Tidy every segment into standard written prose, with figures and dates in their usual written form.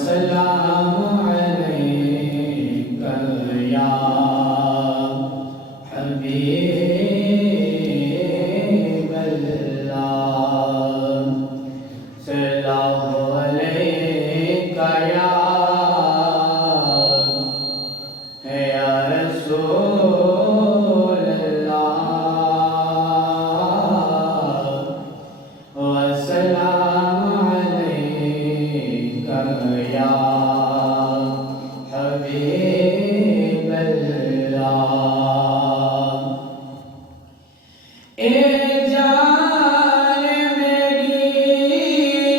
वस्सलामु अलैका या हबीबल्लाह सल्लल्लाहु अलैका या रसूलल्लाह वस्सलामु अलैका या हबीबल्लाह। ए जान मेरी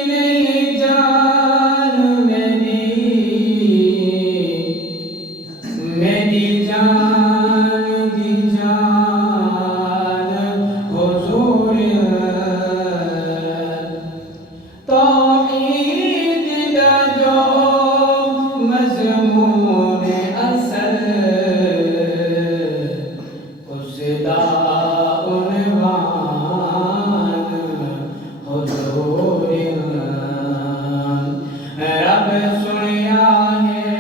नहीं जान मेरी जान दी जान हुजूर तौहीद दा जो मज़मून असल उसदा उन्वान हुजूर रब सुनिया है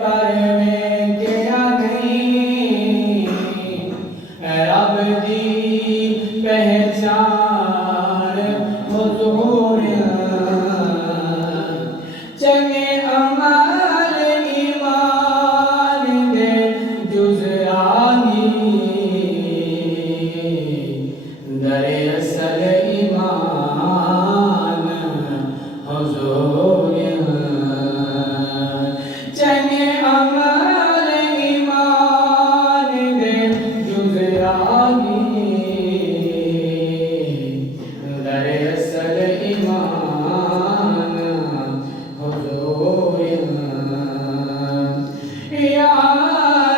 पर वेख्या नहीं रब दी पहचान हुजूर चंगे अमल ईमान दे जुज़रानी दरे असल ईमान हुजूर चंगे अमल ईमान दे जुज़रानी दरे असल ईमान हुजूर या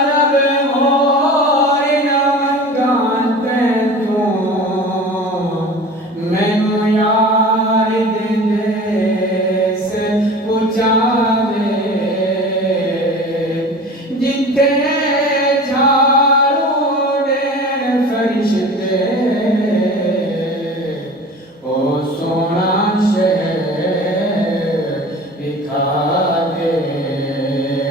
रब और न मंगाते तू मैनू यार दे से पुचा